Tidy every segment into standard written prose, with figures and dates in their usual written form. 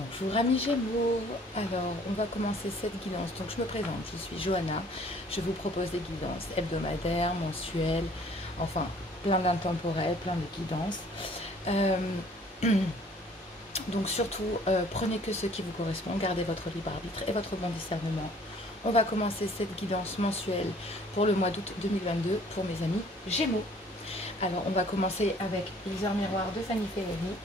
Bonjour amis Gémeaux, alors on va commencer cette guidance, donc je me présente, je suis Johanna, je vous propose des guidances hebdomadaires, mensuelles, enfin plein d'intemporels, plein de guidances. Donc surtout prenez que ce qui vous correspond, gardez votre libre arbitre et votre bon discernement. On va commencer cette guidance mensuelle pour le mois d'août 2022 pour mes amis Gémeaux. Alors on va commencer avec les heures miroirs de Fanny Ferreri.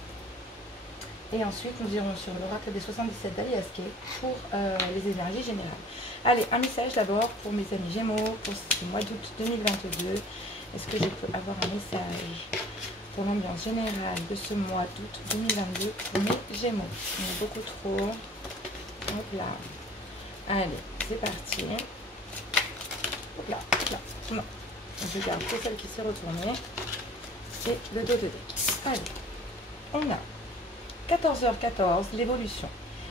Et ensuite, nous irons sur l'oracle des 77 d'Alias Kay pour les énergies générales. Allez, un message d'abord pour mes amis Gémeaux pour ce mois d'août 2022. Est-ce que je peux avoir un message pour l'ambiance générale de ce mois d'août 2022 pour mes Gémeaux? Il y en a beaucoup trop. Hop là. Allez, c'est parti. Hop là, hop là. Non. Je garde que celle qui s'est retournée. Et le dos de deck. Allez, on a 14h14, l'évolution.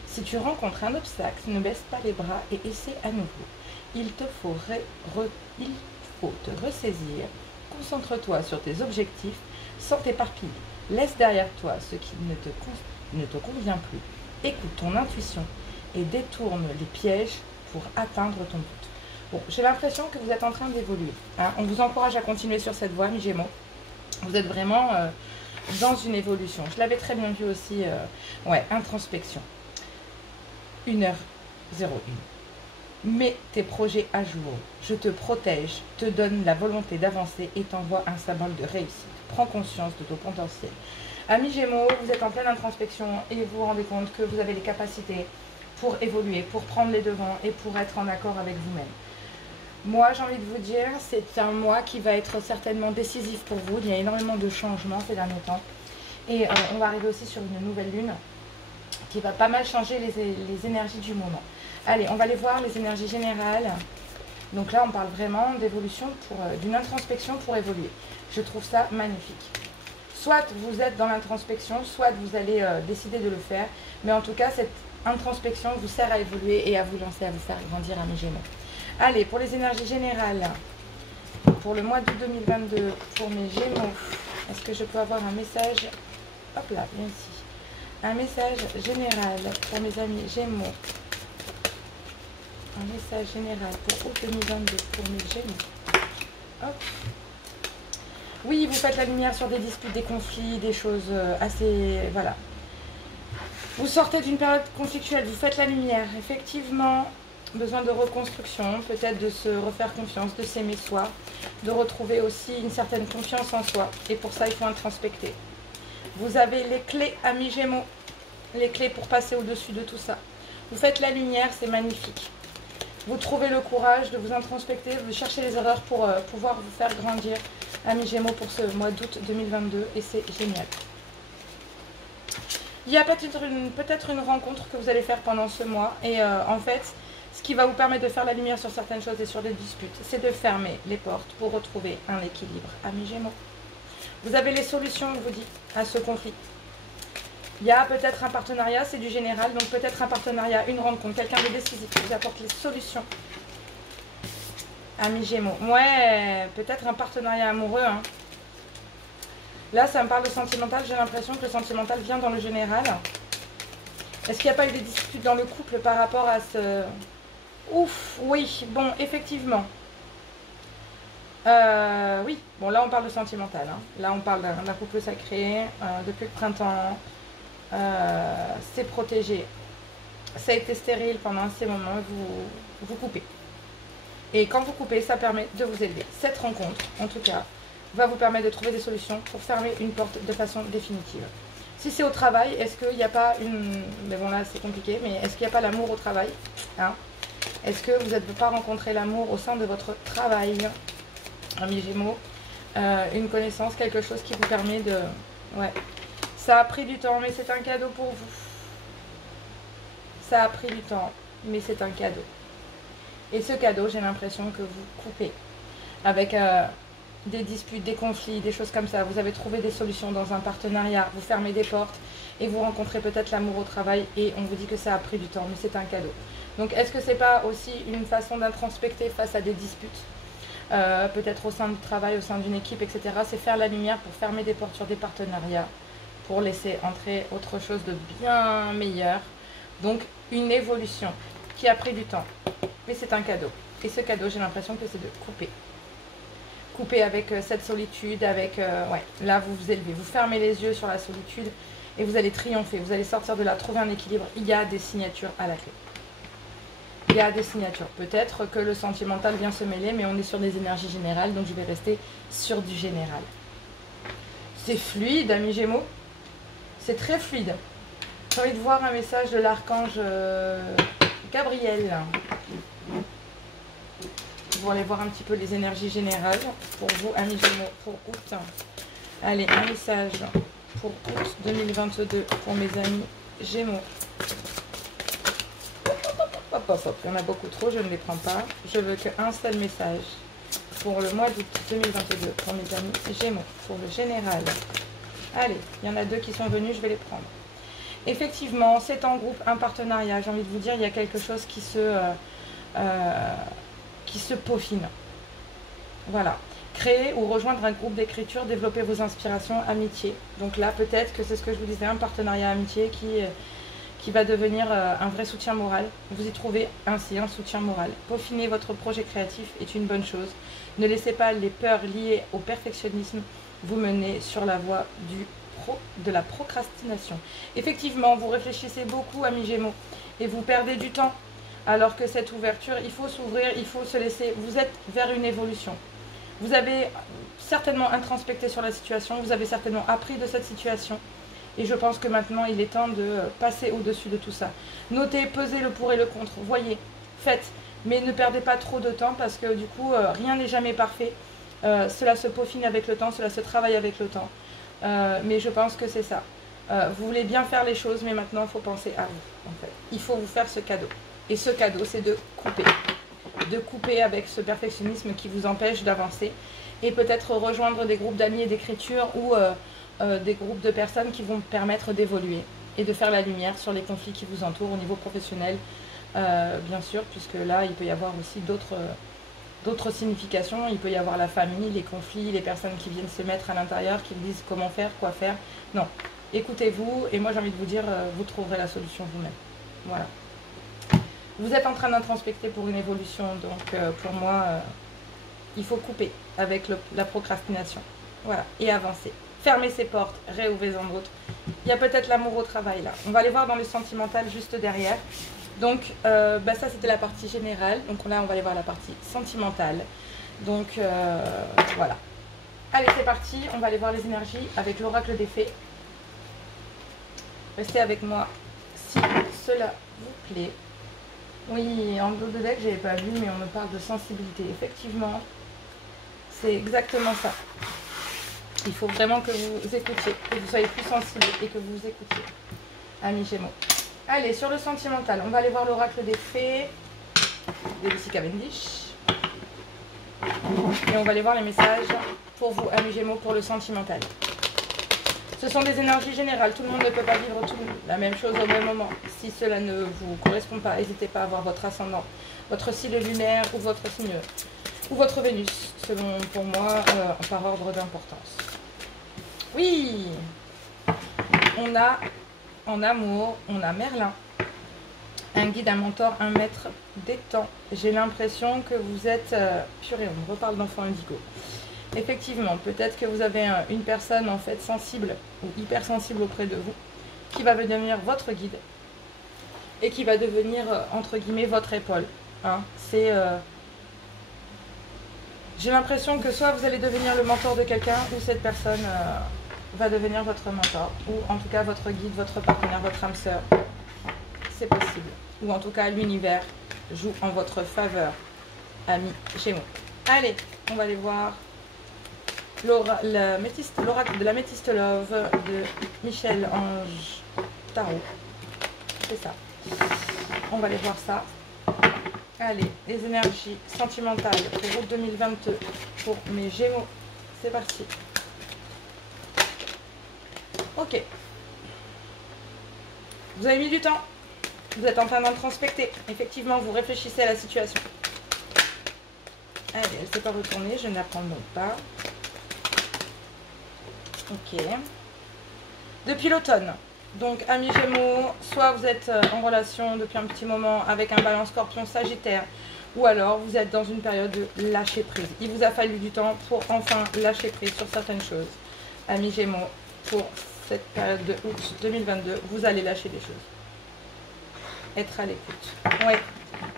Si tu rencontres un obstacle, ne baisse pas les bras et essaie à nouveau. Il faut te ressaisir. Concentre-toi sur tes objectifs sans t'éparpiller. Laisse derrière toi ce qui ne te convient plus. Écoute ton intuition et détourne les pièges pour atteindre ton but. Bon, j'ai l'impression que vous êtes en train d'évoluer. Hein. On vous encourage à continuer sur cette voie, mes Gémeaux. Vous êtes vraiment dans une évolution. Je l'avais très bien vu aussi. Ouais, introspection. 1h01. Mets tes projets à jour. Je te protège, te donne la volonté d'avancer et t'envoie un symbole de réussite. Prends conscience de ton potentiel. Amis Gémeaux, vous êtes en pleine introspection et vous vous rendez compte que vous avez les capacités pour évoluer, pour prendre les devants et pour être en accord avec vous-même. Moi, j'ai envie de vous dire, c'est un mois qui va être certainement décisif pour vous. Il y a énormément de changements ces derniers temps. Et on va arriver aussi sur une nouvelle lune qui va pas mal changer les énergies du moment. Allez, on va aller voir les énergies générales. Donc là, on parle vraiment d'évolution, d'une introspection pour évoluer. Je trouve ça magnifique. Soit vous êtes dans l'introspection, soit vous allez décider de le faire. Mais en tout cas, cette introspection vous sert à évoluer et à vous lancer, à vous faire grandir, amis Gémeaux. Allez, pour les énergies générales, pour le mois d'août 2022, pour mes Gémeaux, est-ce que je peux avoir un message? Hop là, bien ici. Un message général pour mes amis Gémeaux. Un message général pour août 2022 pour mes Gémeaux. Hop. Oui, vous faites la lumière sur des disputes, des conflits, des choses assez... Voilà. Vous sortez d'une période conflictuelle, vous faites la lumière. Effectivement... Besoin de reconstruction, peut-être de se refaire confiance, de s'aimer soi, de retrouver aussi une certaine confiance en soi. Et pour ça, il faut introspecter. Vous avez les clés, amis Gémeaux, les clés pour passer au-dessus de tout ça. Vous faites la lumière, c'est magnifique. Vous trouvez le courage de vous introspecter, vous cherchez les erreurs pour pouvoir vous faire grandir, amis Gémeaux, pour ce mois d'août 2022. Et c'est génial. Il y a peut-être une rencontre que vous allez faire pendant ce mois. Et en fait... Ce qui va vous permettre de faire la lumière sur certaines choses et sur des disputes, c'est de fermer les portes pour retrouver un équilibre, amis Gémeaux. Vous avez les solutions, je vous dis, à ce conflit. Il y a peut-être un partenariat, c'est du général, donc peut-être un partenariat, une rencontre, quelqu'un de décisif qui vous apporte les solutions. Amis Gémeaux. Ouais, peut-être un partenariat amoureux. Hein. Là, ça me parle de sentimental, j'ai l'impression que le sentimental vient dans le général. Est-ce qu'il n'y a pas eu des disputes dans le couple par rapport à ce... Ouf, oui, bon, effectivement. Oui, bon, là, on parle de sentimental. Hein. Là, on parle d'un couple sacré, depuis le printemps. C'est protégé. Ça a été stérile pendant un ces moments, vous coupez. Et quand vous coupez, ça permet de vous élever. Cette rencontre, en tout cas, va vous permettre de trouver des solutions pour fermer une porte de façon définitive. Si c'est au travail, est-ce qu'il n'y a pas une... Mais bon, là, c'est compliqué, mais est-ce qu'il n'y a pas l'amour au travail, hein? Est-ce que vous n'avez pas rencontré l'amour au sein de votre travail, amis Gémeaux? Une connaissance, quelque chose qui vous permet de... Ouais. Ça a pris du temps, mais c'est un cadeau pour vous. Ça a pris du temps, mais c'est un cadeau. Et ce cadeau, j'ai l'impression que vous coupez avec des disputes, des conflits, des choses comme ça. Vous avez trouvé des solutions dans un partenariat, vous fermez des portes et vous rencontrez peut-être l'amour au travail et on vous dit que ça a pris du temps, mais c'est un cadeau. Donc, est-ce que c'est pas aussi une façon d'introspecter face à des disputes, peut-être au sein du travail, au sein d'une équipe, etc. C'est faire la lumière pour fermer des portes sur des partenariats pour laisser entrer autre chose de bien meilleur. Donc une évolution qui a pris du temps, mais c'est un cadeau. Et ce cadeau, j'ai l'impression que c'est de couper. Couper avec cette solitude, avec... ouais, là, vous vous élevez, vous fermez les yeux sur la solitude et vous allez triompher. Vous allez sortir de là, trouver un équilibre. Il y a des signatures à la clé. Il y a des signatures. Peut-être que le sentimental vient se mêler, mais on est sur des énergies générales, donc je vais rester sur du général. C'est fluide, amis Gémeaux. C'est très fluide. J'ai envie de voir un message de l'archange Gabriel. Pour aller voir un petit peu les énergies générales pour vous, amis Gémeaux, pour août. Allez, un message pour août 2022 pour mes amis Gémeaux. Hop, hop, hop. Il y en a beaucoup trop, je ne les prends pas. Je veux qu'un seul message pour le mois d'août 2022 pour mes amis Gémeaux, pour le général. Allez, il y en a deux qui sont venus, je vais les prendre. Effectivement, c'est en groupe, un partenariat. J'ai envie de vous dire, il y a quelque chose qui se peaufine. Voilà. Créer ou rejoindre un groupe d'écriture, développer vos inspirations, amitié. Donc là, peut-être que c'est ce que je vous disais, un partenariat amitié qui va devenir un vrai soutien moral. Vous y trouvez ainsi un soutien moral. Peaufiner votre projet créatif est une bonne chose. Ne laissez pas les peurs liées au perfectionnisme vous mener sur la voie de la procrastination. Effectivement, vous réfléchissez beaucoup, amis Gémeaux, et vous perdez du temps. Alors que cette ouverture, il faut s'ouvrir, il faut se laisser. Vous êtes vers une évolution. Vous avez certainement introspecté sur la situation, vous avez certainement appris de cette situation. Et je pense que maintenant, il est temps de passer au-dessus de tout ça. Notez, pesez le pour et le contre. Voyez, faites. Mais ne perdez pas trop de temps parce que du coup, rien n'est jamais parfait. Cela se peaufine avec le temps, cela se travaille avec le temps. Mais je pense que c'est ça. Vous voulez bien faire les choses, mais maintenant, il faut penser à vous. En fait. Il faut vous faire ce cadeau. Et ce cadeau, c'est de couper. De couper avec ce perfectionnisme qui vous empêche d'avancer. Et peut-être rejoindre des groupes d'amis et d'écriture ou des groupes de personnes qui vont permettre d'évoluer et de faire la lumière sur les conflits qui vous entourent au niveau professionnel, bien sûr, puisque là, il peut y avoir aussi d'autres significations. Il peut y avoir la famille, les conflits, les personnes qui viennent se mettre à l'intérieur, qui vous disent comment faire, quoi faire. Non, écoutez-vous et moi j'ai envie de vous dire, vous trouverez la solution vous-même. Voilà. Vous êtes en train d'introspecter pour une évolution, donc pour moi, il faut couper avec la procrastination. Voilà, et avancer. Fermez ses portes, réouvrez-en d'autres. Il y a peut-être l'amour au travail là. On va aller voir dans le sentimental juste derrière. Donc ça c'était la partie générale. Donc là on va aller voir la partie sentimentale. Donc voilà. Allez c'est parti, on va aller voir les énergies avec l'oracle des fées. Restez avec moi si cela vous plaît. Oui, en dos de deck j'avais pas vu mais on me parle de sensibilité. Effectivement, c'est exactement ça. Il faut vraiment que vous écoutiez, que vous soyez plus sensible et que vous écoutiez, amis Gémeaux. Allez, sur le sentimental, on va aller voir l'oracle des fées, de Lucy Cavendish. Et on va aller voir les messages pour vous, amis Gémeaux, pour le sentimental. Ce sont des énergies générales, tout le monde ne peut pas vivre la même chose au même moment. Si cela ne vous correspond pas, n'hésitez pas à voir votre ascendant, votre signe lunaire ou votre signe, ou votre Vénus, selon pour moi, par ordre d'importance. Oui, on a en amour, on a Merlin, un guide, un mentor, un maître des temps. J'ai l'impression que vous êtes, purée, on me reparle d'enfant indigo. Effectivement, peut-être que vous avez une personne en fait sensible ou hypersensible auprès de vous, qui va devenir votre guide et qui va devenir, entre guillemets, votre épaule. Hein. C'est... j'ai l'impression que soit vous allez devenir le mentor de quelqu'un ou cette personne va devenir votre mentor ou en tout cas votre guide, votre partenaire, votre âme sœur. C'est possible. Ou en tout cas l'univers joue en votre faveur, amis Gémeaux. Allez, on va aller voir l'oracle de la Métiste Love de Michel Ange Tarot. C'est ça. On va aller voir ça. Allez, les énergies sentimentales pour août 2022 pour mes Gémeaux. C'est parti. Ok. Vous avez mis du temps. Vous êtes en train d'introspecter. Effectivement, vous réfléchissez à la situation. Allez, elle ne s'est pas retournée. Je ne la prends donc pas. Ok. Depuis l'automne. Donc, amis Gémeaux, soit vous êtes en relation depuis un petit moment avec un Balance Scorpion Sagittaire, ou alors vous êtes dans une période de lâcher prise. Il vous a fallu du temps pour enfin lâcher prise sur certaines choses. Amis Gémeaux, pour cette période de août 2022, vous allez lâcher des choses. Être à l'écoute. Ouais.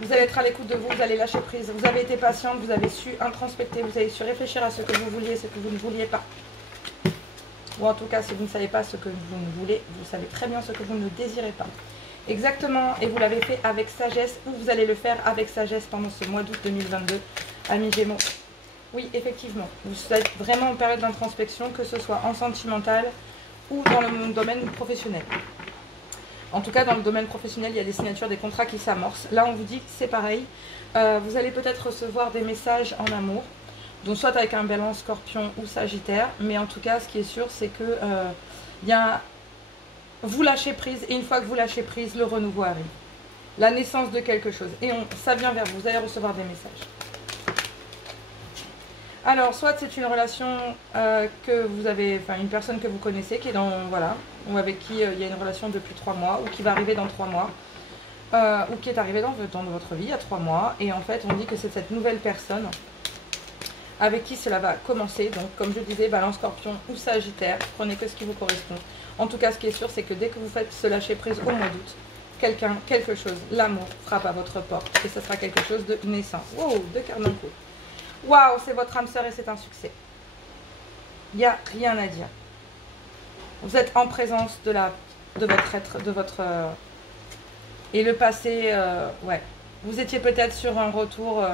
Vous allez être à l'écoute de vous, vous allez lâcher prise. Vous avez été patiente, vous avez su introspecter, vous avez su réfléchir à ce que vous vouliez, ce que vous ne vouliez pas. Ou en tout cas, si vous ne savez pas ce que vous ne voulez, vous savez très bien ce que vous ne désirez pas. Exactement, et vous l'avez fait avec sagesse, ou vous allez le faire avec sagesse pendant ce mois d'août 2022, amis Gémeaux. Oui, effectivement, vous êtes vraiment en période d'introspection, que ce soit en sentimental ou dans le domaine professionnel. En tout cas, dans le domaine professionnel, il y a des signatures, des contrats qui s'amorcent. Là, on vous dit que c'est pareil. Vous allez peut-être recevoir des messages en amour, donc soit avec un Balance Scorpion ou Sagittaire. Mais en tout cas, ce qui est sûr, c'est que vous lâchez prise. Et une fois que vous lâchez prise, le renouveau arrive. La naissance de quelque chose. Et ça vient vers vous. Vous allez recevoir des messages. Alors, soit c'est une relation que vous avez, enfin une personne que vous connaissez qui est dans, voilà, ou avec qui il y a une relation depuis 3 mois, ou qui va arriver dans 3 mois, ou qui est arrivée dans votre vie il y a 3 mois, et en fait on dit que c'est cette nouvelle personne avec qui cela va commencer. Donc comme je disais, Balance Scorpion ou Sagittaire, prenez que ce qui vous correspond. En tout cas, ce qui est sûr, c'est que dès que vous faites ce lâcher prise au mois d'août, quelqu'un, quelque chose, l'amour frappe à votre porte, et ce sera quelque chose de naissant. Wow, 2 cartes d'un coup. Waouh, c'est votre âme sœur et c'est un succès. Il n'y a rien à dire. Vous êtes en présence de votre être, de votre... et le passé, ouais. Vous étiez peut-être sur un retour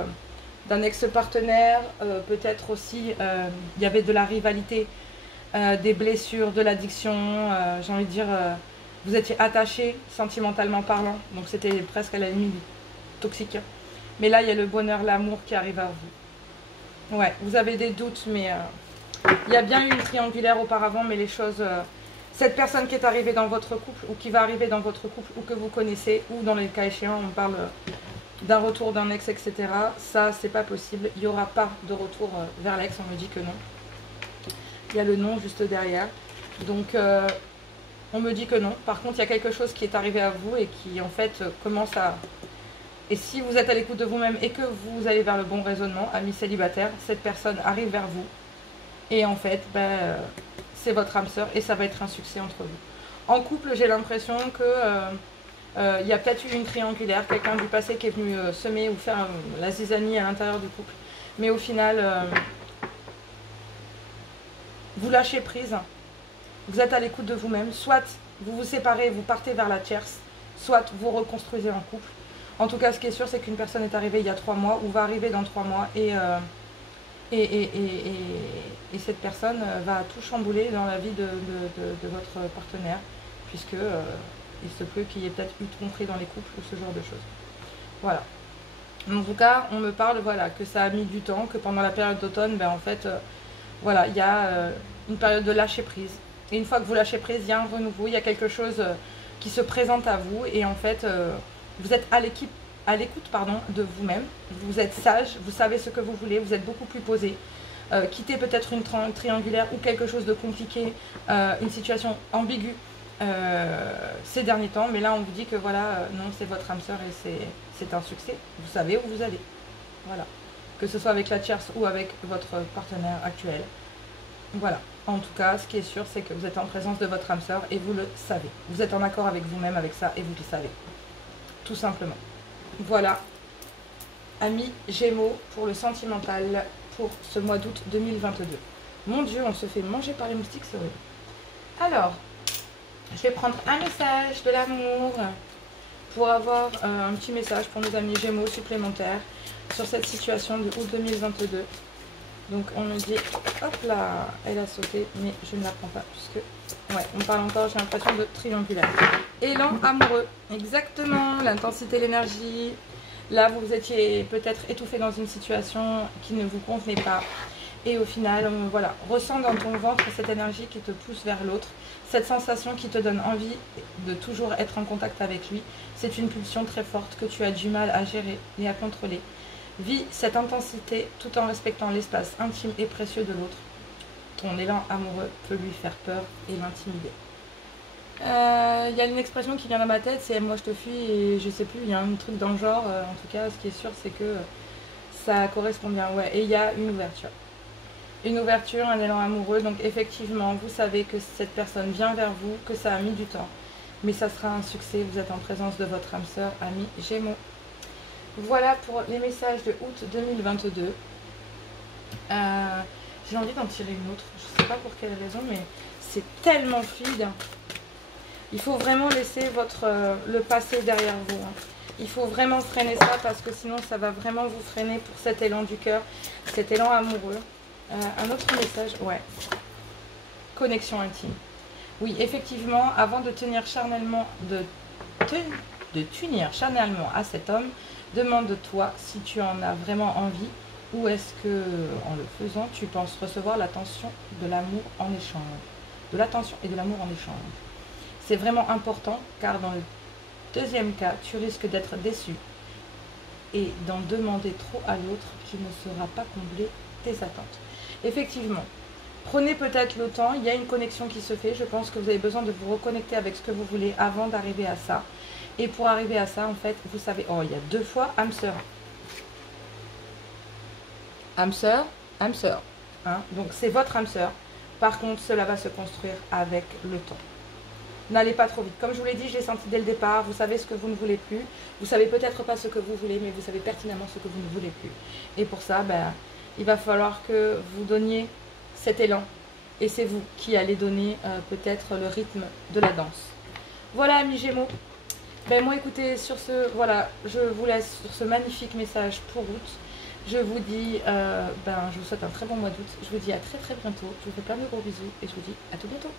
d'un ex-partenaire, peut-être aussi, il y avait de la rivalité, des blessures, de l'addiction, j'ai envie de dire, vous étiez attaché sentimentalement parlant, donc c'était presque à la limite toxique. Mais là, il y a le bonheur, l'amour qui arrive à vous. Ouais, vous avez des doutes, mais il y a bien eu une triangulaire auparavant, mais les choses... cette personne qui est arrivée dans votre couple, ou qui va arriver dans votre couple, ou que vous connaissez, ou dans les cas échéants, on parle d'un retour d'un ex, etc. Ça, c'est pas possible. Il n'y aura pas de retour vers l'ex, on me dit que non. Il y a le non juste derrière. Donc, on me dit que non. Par contre, il y a quelque chose qui est arrivé à vous et qui, en fait, commence à... Et si vous êtes à l'écoute de vous-même et que vous allez vers le bon raisonnement, amis célibataires, cette personne arrive vers vous. Et en fait, c'est votre âme sœur et ça va être un succès entre vous. En couple, j'ai l'impression que il y a peut-être eu une triangulaire, quelqu'un du passé qui est venu semer ou faire la zizanie à l'intérieur du couple. Mais au final, vous lâchez prise, vous êtes à l'écoute de vous-même. Soit vous vous séparez, vous partez vers la tierce, soit vous reconstruisez en couple. En tout cas, ce qui est sûr, c'est qu'une personne est arrivée il y a 3 mois ou va arriver dans 3 mois et cette personne va tout chambouler dans la vie de votre partenaire, puisque il se peut qu'il y ait peut-être eu tromperie dans les couples ou ce genre de choses. Voilà. En tout cas, on me parle, voilà, que ça a mis du temps, que pendant la période d'automne, en fait, voilà, il y a une période de lâcher prise. Et une fois que vous lâchez prise, il y a un renouveau, il y a quelque chose qui se présente à vous, et en fait, vous êtes à l'écoute de vous-même, vous êtes sage, vous savez ce que vous voulez, vous êtes beaucoup plus posé. Quittez peut-être une triangulaire ou quelque chose de compliqué, une situation ambiguë ces derniers temps, mais là on vous dit que voilà, non, c'est votre âme sœur et c'est un succès, vous savez où vous allez. Voilà. Que ce soit avec la tierce ou avec votre partenaire actuel. Voilà. En tout cas, ce qui est sûr, c'est que vous êtes en présence de votre âme sœur et vous le savez. Vous êtes en accord avec vous-même avec ça et vous le savez. Tout simplement. Voilà, amis Gémeaux, pour le sentimental, pour ce mois d'août 2022. Mon Dieu, on se fait manger par les moustiques, c'est horrible. Alors, je vais prendre un message de l'amour pour avoir un petit message pour nos amis Gémeaux supplémentaires sur cette situation de août 2022. Donc, on me dit, hop là, elle a sauté, mais je ne la prends pas, puisque, ouais, on parle encore, j'ai l'impression de triangulaire. Élan amoureux, exactement, l'intensité, l'énergie. Là, vous étiez peut-être étouffé dans une situation qui ne vous convenait pas. Et au final, voilà, ressens dans ton ventre cette énergie qui te pousse vers l'autre. Cette sensation qui te donne envie de toujours être en contact avec lui. C'est une pulsion très forte que tu as du mal à gérer et à contrôler. Vis cette intensité tout en respectant l'espace intime et précieux de l'autre. Ton élan amoureux peut lui faire peur et l'intimider. Il y a une expression qui vient dans ma tête, c'est moi je te fuis et je sais plus, il y a un truc dans le genre. En tout cas, ce qui est sûr, c'est que ça correspond bien. Ouais, et il y a une ouverture. Une ouverture, un élan amoureux. Donc effectivement, vous savez que cette personne vient vers vous, que ça a mis du temps. Mais ça sera un succès, vous êtes en présence de votre âme sœur, ami Gémeaux. Voilà pour les messages de août 2022. J'ai envie d'en tirer une autre, je ne sais pas pour quelle raison, mais c'est tellement fluide. Il faut vraiment laisser le passé derrière vous. Il faut vraiment freiner ça parce que sinon ça va vraiment vous freiner pour cet élan du cœur, cet élan amoureux. Un autre message, ouais. Connexion intime. Oui, effectivement, avant de tenir charnellement, de t'unir charnellement à cet homme, demande-toi si tu en as vraiment envie ou est-ce que, en le faisant, tu penses recevoir l'attention de l'amour en échange. De l'attention et de l'amour en échange. C'est vraiment important car dans le deuxième cas, tu risques d'être déçu et d'en demander trop à l'autre qui ne saura pas combler tes attentes. Effectivement, prenez peut-être le temps, il y a une connexion qui se fait, je pense que vous avez besoin de vous reconnecter avec ce que vous voulez avant d'arriver à ça. Et pour arriver à ça, en fait, vous savez, oh, il y a 2 fois âme sœur. Âme sœur, âme sœur. Hein, donc c'est votre âme sœur. Par contre, cela va se construire avec le temps. N'allez pas trop vite. Comme je vous l'ai dit, je l'ai senti dès le départ. Vous savez ce que vous ne voulez plus. Vous savez peut-être pas ce que vous voulez, mais vous savez pertinemment ce que vous ne voulez plus. Et pour ça, ben, il va falloir que vous donniez cet élan. Et c'est vous qui allez donner peut-être le rythme de la danse. Voilà, amis Gémeaux. Ben moi, écoutez, sur ce, voilà, je vous laisse sur ce magnifique message pour août. Je vous dis, je vous souhaite un très bon mois d'août. Je vous dis à très très bientôt. Je vous fais plein de gros bisous et je vous dis à tout bientôt.